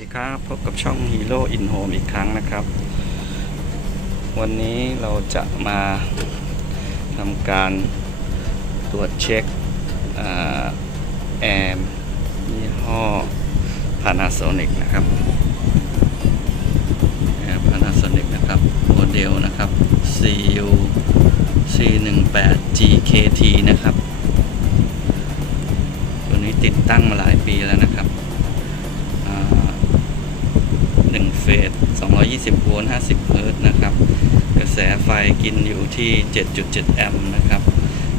ดีครับพบกับช่อง Hero in Home อีกครั้งนะครับ วันนี้เราจะมาทำการตรวจเช็คอแอร์ยี่ห้อ Panasonic นะครับแอร์ Panasonic นะครับโมเดลนะครับ CU C18 GKT นะครับ เฮิร์ตนะครับ กระแสไฟกินอยู่ที่ 7.7 แอมป์นะครับ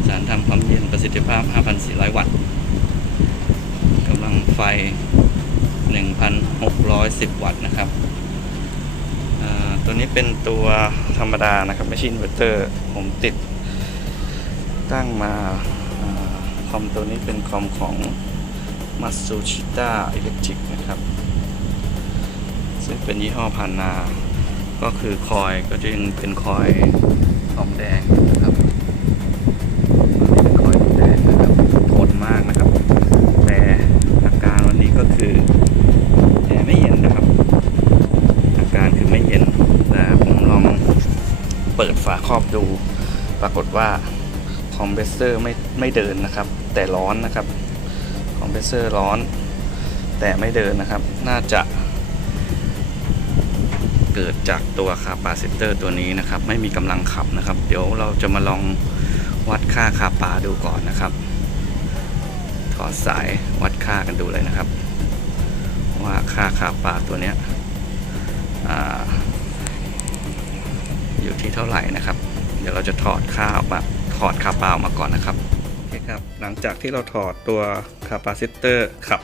สารทำความเย็นประสิทธิภาพ 5,400 วัตต์กำลังไฟ 1,610 วัตต์นะครับ ตัวนี้เป็นตัวธรรมดานะครับ ไม่ใช่อินเวอร์เตอร์ ผมติดตั้งมาอคอมตัวนี้เป็นคอมของมัตสุชิต้าอิเล็กทริกนะครับ ซึ่งเป็นยี่ห้อพานา ก็คือคอยก็จะยังเป็นคอยทองแดงนะครับนี่เป็นคอยทองแดงนะครับทนมากนะครับ แต่อาการวันนี้ก็คือแอร์ไม่เย็นนะครับ อาการคือไม่เย็นแต่ผมลองเปิดฝาครอบดู ปรากฏว่าคอมเพรสเซอร์ไม่ไม่เดินนะครับ แต่ร้อนนะครับคอมเพรสเซอร์ร้อน แต่ไม่เดินนะครับ น่าจะ กิดจากตัวคาปาซิเตอร์ตัวนี้นะครับ ไม่มีกำลังขับนะครับ เดี๋ยวเราจะมาลองวัดค่าคาปาดูก่อนนะครับถอดสายวัดค่ากันดูเลยนะครับ ว่าค่าคาปาตัวเนี้ยออยู่ที่เท่าไหร่นะครับ เดี๋ยวเราจะถอดค่าออกมาถอดคาปาออกมาก่อนนะครับโอเคครับหลังจากที่เราถอดตัวคาปาซิเตอร์ขับ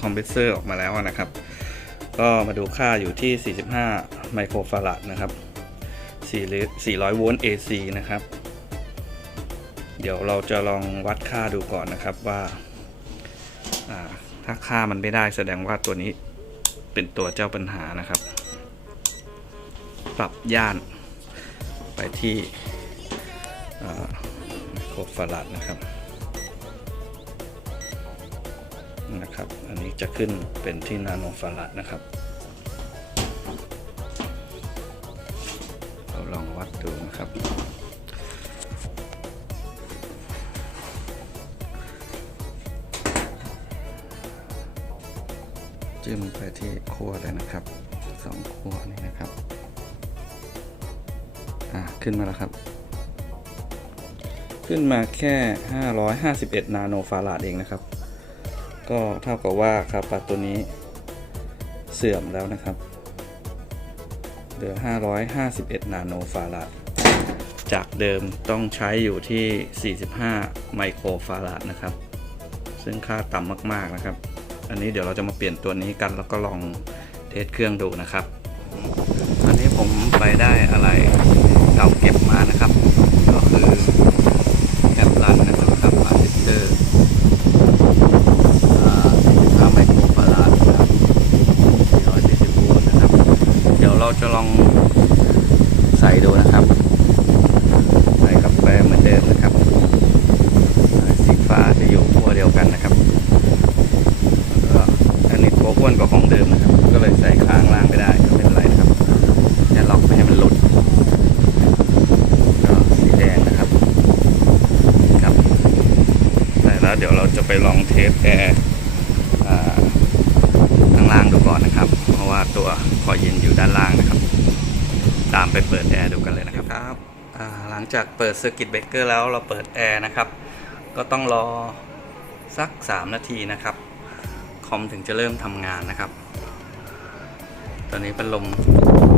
คอมเพรสเซอร์ออกมาแล้วนะครับ ก็มาดูค่าอยู่ที่ 45 ไมโครฟาราดนะครับ 400 โวลต์ AC นะครับ เดี๋ยวเราจะลองวัดค่าดูก่อนนะครับว่าถ้าค่ามันไม่ได้แสดงว่าตัวนี้เป็นตัวเจ้าปัญหานะครับ ปรับย่านไปที่ไมโครฟาราดนะครับ นะครับ อันนี้จะขึ้นเป็นที่นาโนฟาราดนะครับ เราลองวัดดูนะครับ จิ้มไปที่ขั้วเลยนะครับสองขั้วนี้นะครับอ่าขึ้นมาแล้วครับขึ้นมาแค่ 551 นาโนฟาราดเองนะครับ ก็เท่ากับว่าคาปาตัวนี้เสื่อมแล้วนะครับ เหลือ 551 นาโนฟาราด จากเดิมต้องใช้อยู่ที่ 45 ไมโครฟาราดนะครับ ซึ่งค่าต่ำมาก ๆ นะครับ อันนี้เดี๋ยวเราจะมาเปลี่ยนตัวนี้กันแล้วก็ลองเทสเครื่องดูนะครับ อันนี้ผมไปได้อะไรเก่าเก็บมานะครับ ก็คือแอปรันนะครับกับมาสเตอร์ค่าไมโครฟาราดนะครับ440โวลต์นะครับ เดี๋ยวเรา จะลองใส่ดูนะครับ ใส่กับแปรเหมือนเดิมนะครับ สีฟ้าจะอยู่ขั้วเดียวกันนะครับก็อันนี้ตัวอ้วนกว่าของเดิมนะครับ ก็เลยใส่ค้างล่างไม่ได้ก็ไม่เป็นไรนะครับแค่ล็อกไม่ให้มันหลุดก็สีแดงนะครับครับแต่แล้วเดี๋ยวเราจะไปลองเทสแอร์อ่าข้างล่างดูก่อนนะครับ เพราะว่าตัวคอยเย็นอยู่ด้านล่างนะครับ ตามไปเปิดแอร์ดูกันเลยนะครับครับหลังจากเปิดเซอร์กิตเบรกเกอร์แล้วเราเปิดแอร์นะครับ ก็ต้องรอสัก 3 นาทีนะครับ คอมถึงจะเริ่มทำงานนะครับ ตอนนี้เป็นลม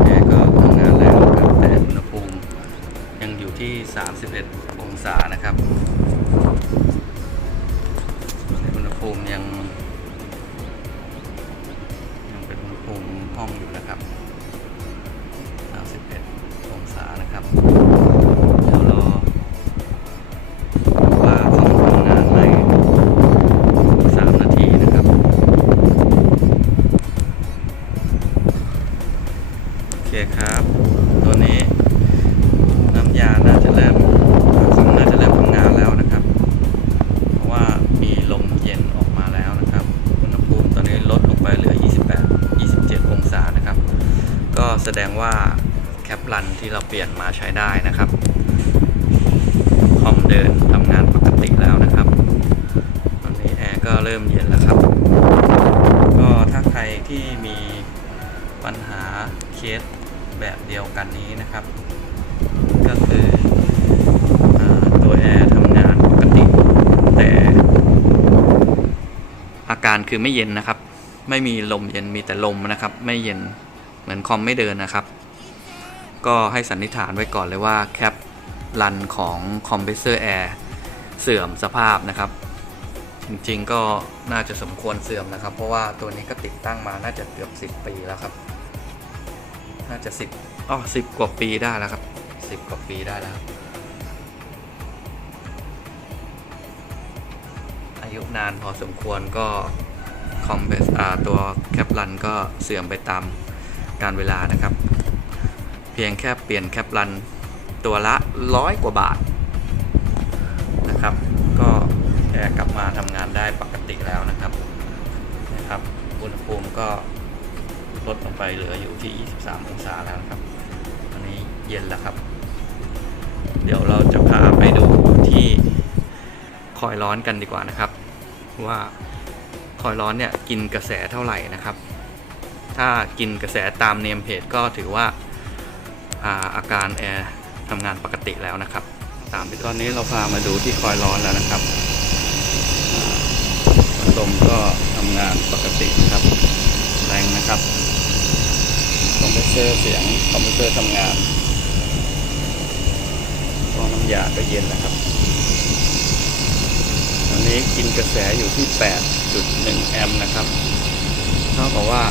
แอร์ก็ทำงานแล้วนะครับแต่อุณหภูมิยังอยู่ที่ 31 องศานะครับ ดงว่าแคปรันที่เราเปลี่ยนมาใช้ได้นะครับคอมเดินทำงานปกติแล้วนะครับ ตอนนี้แอร์ก็เริ่มเย็นแล้วครับ ก็ถ้าใครที่มีปัญหาเคสแบบเดียวกันนี้นะครับ ก็คือตัวแอร์ทำงานปกติ แต่ อาการคือไม่เย็นนะครับ ไม่มีลมเย็นมีแต่ลมนะครับ ไม่เย็น เหมือนคอมไม่เดินนะครับ ก็ให้สันนิษฐานไว้ก่อนเลยว่าแคปรันของคอมเพรสเซอร์แอร์เสื่อมสภาพนะครับ จริงๆก็น่าจะสมควรเสื่อมนะครับ เพราะว่าตัวนี้ก็ติดตั้งมาน่าจะเกือบ 10 ปีแล้วครับ น่าจะ 10อ๋อ10 กว่าปีได้แล้วครับ 10 กว่าปีได้แล้ว อายุนานพอสมควรก็คอมเพรสอ่าตัวแคปรันก็เสื่อมไปตาม การเวลานะครับ เพียงแค่เปลี่ยนแคปรันตัวละร้อยกว่าบาทนะครับ ก็แอร์กลับมาทำงานได้ปกติแล้วนะครับนะครับอุณหภูมิก็ลดลงไปเหลืออยู่ที่ 23 องศาแล้วครับอันนี้เย็นแล้วครับ เดี๋ยวเราจะพาไปดูที่คอยร้อนกันดีกว่านะครับ ว่าคอยร้อนเนี่ยกินกระแสเท่าไหร่นะครับ ถ้ากินกระแสตามเนมเพจก็ถือว่าอาอาการแอร์ทำงานปกติแล้วนะครับ ตามไปตอนนี้เราพามาดูที่คอยร้อนแล้วนะครับลมก็ทำงานปกติครับ แรงนะครับคอมเพรสเซอร์เสียงคอมเพรสเซอร์ทำงานก็น้ำยาก็เย็นนะครับ ตอนนี้กินกระแสอยู่ที่ 8.1 แอมป์นะครับเท่ากับว่า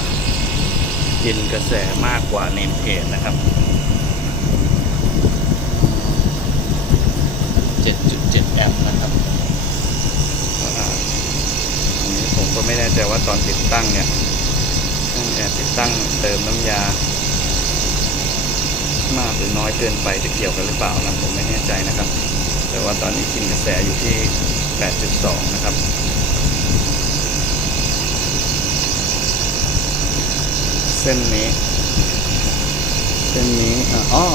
กินกระแสมากกว่าเนมเพจนะครับ 7.7 แอมป์นะครับอันนี้ผมก็ไม่แน่ใจว่าตอนติดตั้งเนี่ยช่างแอร์ติดตั้งเติมน้ำยา มากหรือน้อยเกินไปจะเกี่ยวกันหรือเปล่านะผมไม่แน่ใจนะครับ แต่ว่าตอนนี้กินกระแสอยู่ที่ 8.2 นะครับ เส้นนี้ เส้นนี้อะอ้อ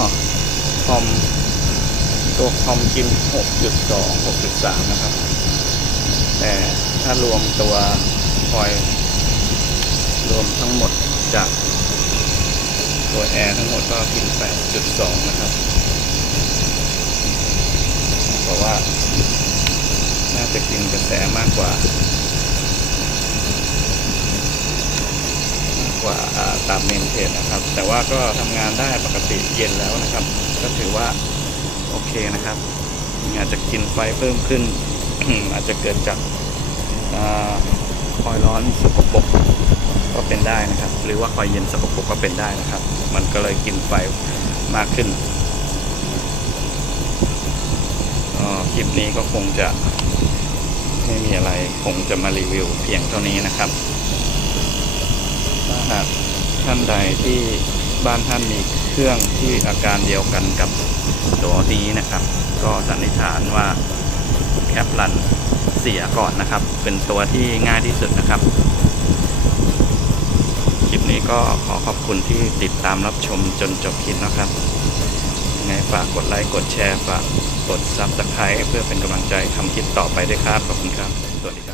คอมตัวคอมกิน 6.2 6.3 นะครับ แต่ถ้ารวมตัวคอย รวมทั้งหมดจากตัวแอร์ทั้งหมดก็กิน 8.2 นะครับเพราะว่าน่าจะกินกระแสมากกว่า มากกว่าอ่า ตามเมนเทนนะครับ แต่ว่าก็ทำงานได้ปกติเย็นแล้วนะครับ ก็ถือว่าโอเคนะครับอาจจะกินไฟเพิ่มขึ้น อาจจะเกิดจากคอยร้อนสกปรกก็เป็นได้นะครับ หรือว่าคอยเย็นสกปรกก็เป็นได้นะครับ มันก็เลยกินไฟมากขึ้นคลิปนี้ก็คงจะไม่มีอะไรคงจะมารีวิวเพียงเท่านี้นะครับถ้าหาก ท่านใดที่บ้านท่านมีเครื่องที่อาการเดียวกันกับตัวนี้นะครับ ก็สันนิษฐานว่าแคปรันเสียก่อนนะครับ เป็นตัวที่ง่ายที่สุดนะครับ คลิปนี้ก็ขอขอบคุณที่ติดตามรับชมจนจบคลิปนะครับยังไงฝากกดไลค์กดแชร์ฝากกดซับสไครต์เพื่อเป็นกำลังใจทำคลิปต่อไปด้วยครับ ขอบคุณครับ สวัสดีครับ